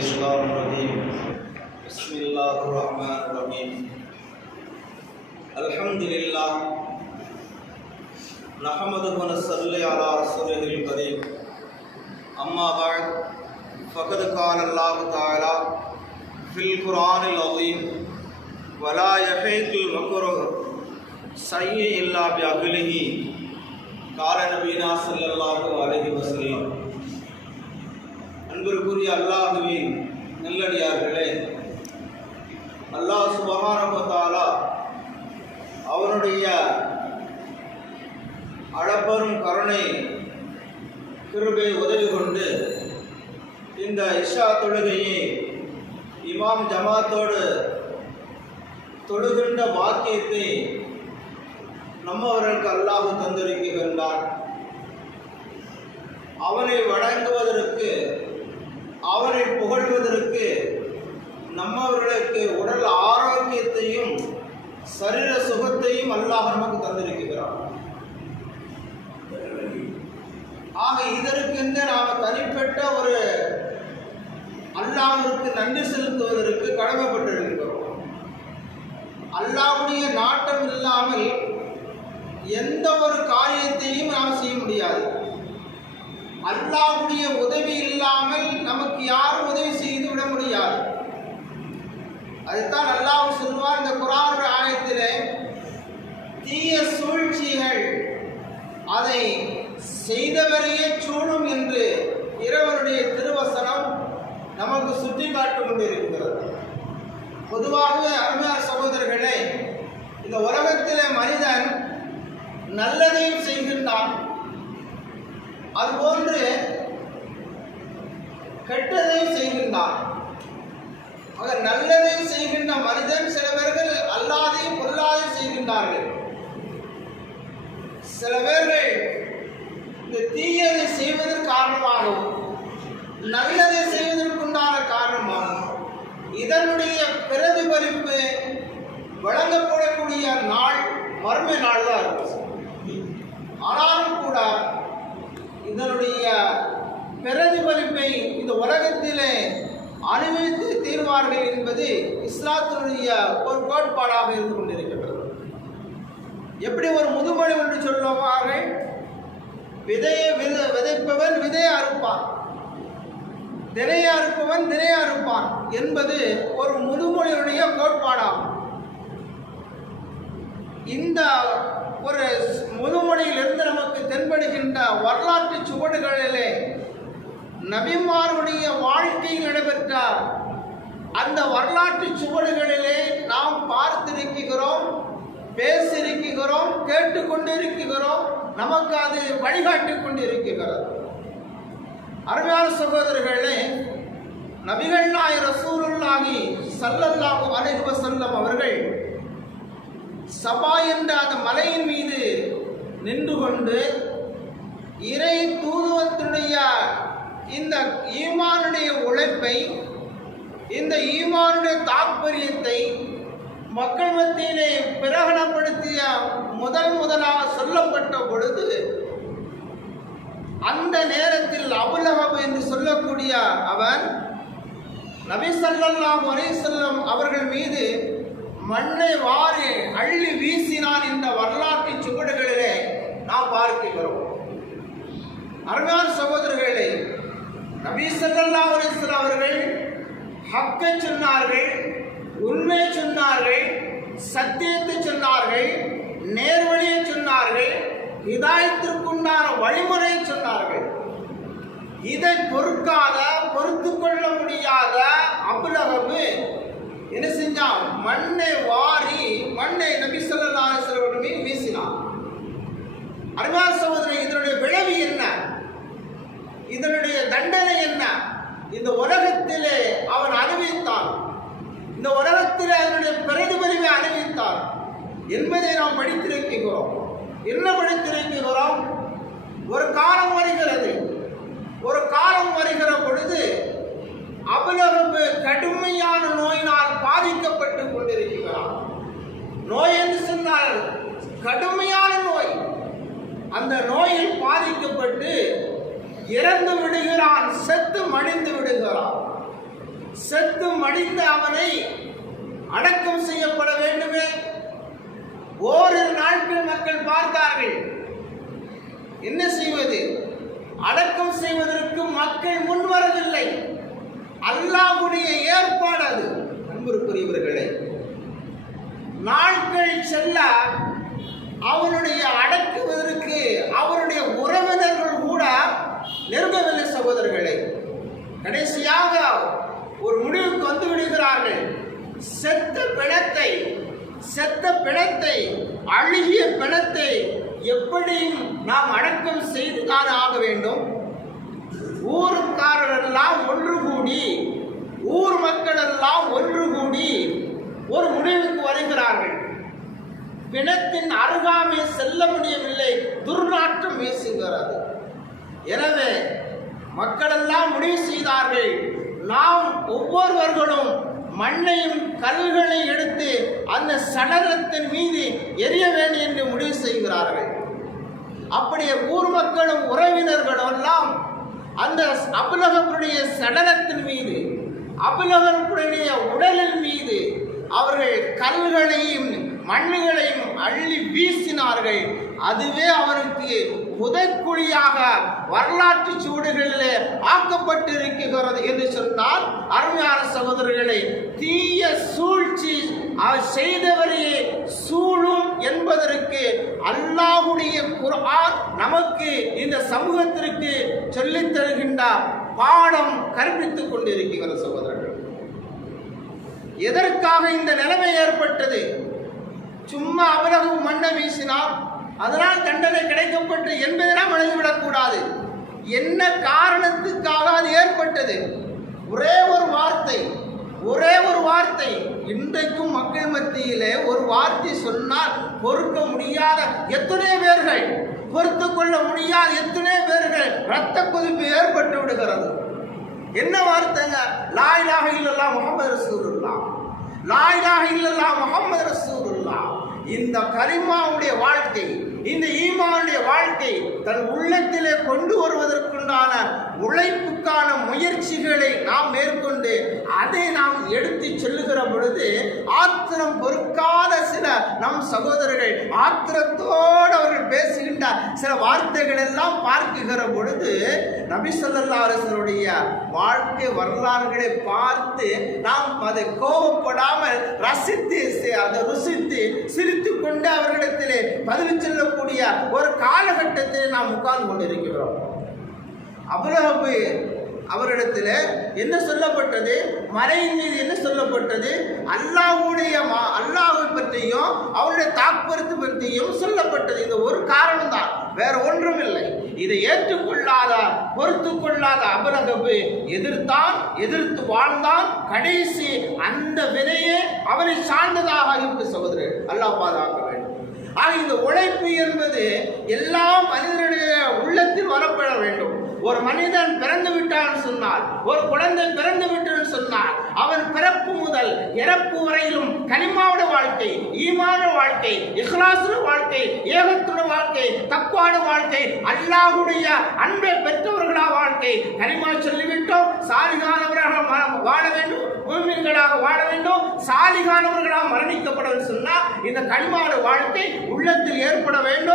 الشيطان الرجيم بسم الله الرحمن الرحيم الحمد لله نحمده ونصلي على رسوله الكريم أما بعد فقد قال الله تعالى في القرآن العظيم ولا يحيق المكر سيء إلا بأهله قال نبينا صلى الله عليه وسلم அன்பிற்குரிய அல்லாஹுவின் நெல்லடியார்களே. அல்லாஹ் சுபகாரமத்தாலா அவனுடைய அளப்பெரும் கருணை கிருபை உதவி கொண்டு இந்த இஷா தொழுகையை இமாம் ஜமாத்தோடு தொழுகின்ற பாக்கியத்தை நம்மவர்களுக்கு அல்லாஹ் தந்திருக்கின்றான். அவனை வணங்குவதற்கு அவரை புகழ்வதற்கு நம்மவர்களுக்கு உடல் ஆரோக்கியத்தையும் சரீர சுகத்தையும் அல்லாஹ் நமக்கு தந்திருக்கிறார் ஆக இதற்கென்று நாம் தனிப்பட்ட ஒரு அல்லாஹிற்கு நன்றி செலுத்துவதற்கு கடமைப்பட்டிருக்கிறோம் அல்லாஹ்வுடைய நாட்டம் இல்லாமல் எந்த ஒரு காரியத்தையும் நாம் செய்ய முடியாது. அல்லாவுடைய உதவி இல்லாமல் நமக்கு யாரும் உதவி செய்து விட முடியாது. அதுதான் அல்லாஹ் சொல்வார் இந்த குரான் ஆயத்தில் தீய சூழ்ச்சிகள் அதை செய்தவரையே சூழும் என்று இறைவனுடைய திருவசனம் நமக்கு சுட்டி காட்டு கொண்டிருக்கிறது பொதுவாகவே அருமையார் சகோதரர்களே இந்த உலகத்தில் மனிதன் நல்லதையும் செய்கின்றான். அதுபோன்று கெட்டதையும் செய்கின்றான். ஆக நல்லதையும் செய்கின்ற மனிதன் சில பேர்கள் அல்லாதையும் பொல்லாதையும் செய்கின்றார்கள். சில பேர்கள் இந்த தீயதை செய்வதற்கு காரணமாகவும் நல்லதை செய்வதற்குண்டான காரணமாகும் இதனுடைய பிரதிபலிப்பு வழங்கப்படக்கூடிய நாள் மறுமை நாள் தான் இருக்கும் ஆனாலும் கூட இதனுடைய பிரதிபலிப்பை இந்த உலகத்திலே அனுபவித்து தீர்வார்கள் என்பது இஸ்லாத்தினுடைய ஒரு கோட்பாடாக இருந்து கொண்டிருக்கின்றது. எப்படி ஒரு முதுமொழி ஒன்று சொல்லுவார்கள் விதையை வித விதைப்பவன் விதையை அறுப்பான் திரையை அறுப்பவன் திரையை அறுப்பான் என்பது ஒரு முதுமொழியுடைய கோட்பாடாகும். இந்த ஒரு முதுமொழியிலிருந்து நமக்கு வரலாற்று சுவடுகளிலே நபிமாருடைய வாழ்க்கையில் நடைபெற்ற அந்த வரலாற்று சுவடுகளிலே நாம் பார்த்திருக்கிறோம் பேசியிருக்கிறோம் கேட்டுக்கொண்டிருக்கிறோம். நமக்கு அது வழிகாட்டி கொண்டிருக்கிறது. அருமையான சகோதரர்களே நபிகள் நாய் ரசூலுல்லாஹி சல்லல்லாஹு அலைஹி வஸல்லம் அவர்கள் சபா என்ற அந்த மலையின் மீது நின்று கொண்டு இறை தூதுவத்தினுடைய இந்த ஈமானுடைய உழைப்பை இந்த ஈமானுடைய தாற்பயத்தை மக்கள் மத்தியிலே பிரகடனப்படுத்திய முதல் முதலாக சொல்லப்பட்ட பொழுது அந்த நேரத்தில் அபுலகம் என்று சொல்லக்கூடிய அவன் நபி ஸல்லல்லாஹு செல்லும் அவர்கள் மீது மண்ணை வாரி அள்ளி வீசினான் இந்த வரலாற்று சுவடுகளிலே நாம் பார்க்கிறோம். அருமையான சகோதரர்களே நபி ஸல்லல்லாஹு அவர்கள் ஹக்கை சொன்னார்கள் உண்மை சொன்னார்கள் சத்தியத்தை சொன்னார்கள் நேர்வழியை சொன்னார்கள் இதாயத்திற்குண்டான வழிமுறையை சொன்னார்கள். இதை பொறுக்காத பொறுத்து கொள்ள முடியாத அபுலகபு என்ன செஞ்சான்? மண்ணை வாரி மண்ணை நபி ஸல்லல்லாஹு அலைஹி மீது வீசினான். அருமையான சகோதரன் இதனுடைய விளைவு என்ன இதனுடைய தண்டனை என்ன இந்த உலகத்திலே அவன் அறிவித்தான் இந்த உலகத்திலே அதனுடைய பிரதிபலிவை அறிவித்தான் என்பதை நாம் படித்திருக்கிறோம். என்ன படித்திருக்கிறோம்? ஒரு காலம் வருகிறது. ஒரு காலம் வருகிற பொழுது அபுலகபு கடுமையான நோயினால் பாதிக்கப்பட்டு கொண்டிருக்கிறான். நோய் என்று சொன்னால் கடுமையான நோய். அந்த நோயில் பாதிக்கப்பட்டு இறந்து விடுகிறான் செத்து மடிந்து செத்து மடிந்த அவனை அடக்கம் செய்யப்பட வேண்டுமே. ஓரிரு நாட்கள் மக்கள் பார்த்தார்கள். என்ன செய்வது? அடக்கம் செய்வதற்கு மக்கள் முன்வரவில்லை. அல்லாஹ்வுடைய ஏற்பாடு அது அன்புக்குரியவர்களே நாட்கள் செல்ல அவனுடைய அடக்குவதற்கு அவருடைய உறவினர்கள் கூட நெருங்கவில்லை சகோதரர்களே கடைசியாக ஒரு முடிவுக்கு வந்து விடுகிறார்கள் செத்த பிணத்தை செத்த பிணத்தை அழுகிய பிணத்தை எப்படியும் நாம் அடக்கம் செய்து தான் ஆக வேண்டும்? ஊருக்காரர் எல்லாம் ஒன்று கூடி ஊர் மக்கள் எல்லாம் ஒன்று கூடி ஒரு முடிவுக்கு வருகிறார்கள். பிணத்தின் அருகாமை செல்ல முடியவில்லை துர்நாற்றம் வீசுகிறது. எனவே மக்களெல்லாம் முடிவு செய்தார்கள் நாம் ஒவ்வொருவர்களும் மண்ணையும் கல்களை எடுத்து அந்த சடலத்தின் மீது எரிய வேண்டும் என்று முடிவு செய்கிறார்கள். அப்படியே ஊர் மக்களும் உறவினர்களும் எல்லாம் அந்த அபுலகருடைய சடலத்தின் மீது அபுலகருடைய உடலின் மீது அவர்கள் கல்களையும் மண்ணுகளையும் அள்ளி வீசினார்கள். அதுவே அவருக்கு புதைக்குழியாக வரலாற்று சூடுகளிலே ஆக்கப்பட்டு இருக்கிறது என்று சொன்னால் அருமையான சகோதரர்களை தீய சூழ்ச்சி அவர் செய்தவரையே சூழும் என்பதற்கு அல்லாஹுடைய குரான் நமக்கு இந்த சமூகத்திற்கு சொல்லித் தருகின்ற பாடம் கற்பித்துக் கொண்டிருக்கிற சகோதரர்கள். எதற்காக இந்த நிலைமை ஏற்பட்டது? சும்மா அபலகு மண்ணை வீசினால் அதனால் தண்டனை கிடைக்கப்பட்டு என்பதெல்லாம் எழுதிவிடக்கூடாது என்ன காரணத்துக்காக அது ஏற்பட்டது? ஒரே ஒரு வார்த்தை ஒரே ஒரு வார்த்தை. இன்றைக்கும் மக்கள் மத்தியிலே ஒரு வார்த்தை சொன்னால் பொறுக்க முடியாத எத்தனை பேர்கள் பொறுத்து கொள்ள முடியாத எத்தனை பேர்கள் ரத்த கொதிப்பு ஏற்பட்டு விடுகிறது? என்ன வார்த்தைங்க? லாயிலாக இல்லல்லா முகமது ரசூலுல்லா லாயிலாக இல்லல்லா முகமது ரசூர் இந்த கரிமாவுடைய வாழ்க்கை இந்த ஈமானுடைய வாழ்க்கை தன் உள்ளத்திலே கொண்டு வருவதற்குண்டான உழைப்புக்கான முயற்சிகளை நாம் மேற்கொண்டு அதை நாம் எடுத்து செல்லுகிற பொழுது ஆத்திரம் பொறுக்காத சில நம் சகோதரர்கள் ஆத்திரத்தோடு அவர்கள் பேசுகின்ற சில வார்த்தைகள் எல்லாம் பார்க்குகிற பொழுது நபி வாழ்க்கை வரலாறுகளை பார்த்து நாம் அதை கோபப்படாமல் ரசித்து அதை ருசித்து சிரித்து கொண்டு அவர்களிடத்திலே பதில் சொல்லக்கூடிய ஒரு காலகட்டத்தில் நாம் உட்கார்ந்து கொண்டிருக்கிறோம். அபுலஹபு அவரிடத்தில் என்ன சொல்லப்பட்டது? மலையின் மீது என்ன சொல்லப்பட்டது? அல்லாஹ்வுடைய மா அல்லாஹை பற்றியும் அவருடைய தாக்குவரத்து பற்றியும் சொல்லப்பட்டது. இந்த ஒரு காரணம் தான் வேற ஒன்றும் இல்லை இதை ஏற்றுக்கொள்ளாத பொறுத்து கொள்ளாத அபரகபு எதிர்த்தான் எதிர்த்து வாழ்ந்தான். கடைசி அந்த வினையே அவனை சார்ந்ததாக இருந்து சகோதரர் அல்லாஹ் பாதுகாக்க வேண்டும். ஆக இந்த உழைப்பு என்பது எல்லா மனிதனுடைய உள்ளத்தில் வரப்பட வேண்டும். ஒரு மனிதன் பிறந்து விட்டான் சொன்னால் ஒரு குழந்தை பிறந்து விட்டான் சொன்னால் அவன் பிறப்பு முதல் இறப்பு வரையிலும் கனிமாவோட வாழ்க்கை ஈமான வாழ்க்கை இஹ்லாசுட வாழ்க்கை ஏகத்துட வாழ்க்கை தக்குவாட வாழ்க்கை அல்லாஹுடைய அன்பை பெற்றவர்களா வாழ்க்கை. கனிமா சொல்லிவிட்டோம் சாலிகானவராக வாழ வேண்டும் மூமின்களாக வாழ வேண்டும் சாலிகானவர்களாக மரணிக்கப்படும் சொன்னால் இந்த கனிமாவோட வாழ்க்கை உள்ளத்தில் ஏற்பட வேண்டும்.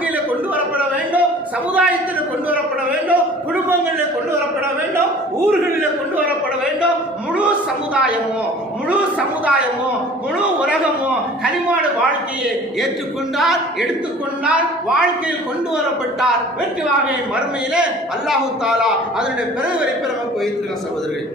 வாழ்க்கையில கொண்டு வரப்பட வேண்டும் சமுதாயத்தில் கொண்டு வரப்பட வேண்டும் குடும்பங்களில் கொண்டு வரப்பட வேண்டும் ஊர்களில் கொண்டு வரப்பட வேண்டும். முழு சமுதாயமோ முழு சமுதாயமோ முழு உலகமோ கனிமான வாழ்க்கையை ஏற்றுக்கொண்டார் எடுத்துக்கொண்டார் வாழ்க்கையில் கொண்டு வரப்பட்டார். வெற்றி வாகையின் மறுமையிலே அல்லாஹு தாலா அதனுடைய பெருவரைப்பை நமக்கு வைத்திருக்க சகோதரர்கள்.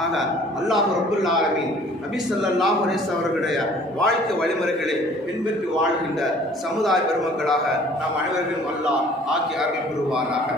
ஆக அல்லாஹ் ரப்புல் ஆலமீன் நபி சல்லாஹ் அலைஹி அவர்களுடைய வாழ்க்கை வழிமுறைகளை பின்பற்றி வாழ்கின்ற சமுதாய பெருமக்களாக நாம் அனைவர்களும் அல்லாஹ் ஆக்கி அருள் புரிவாராக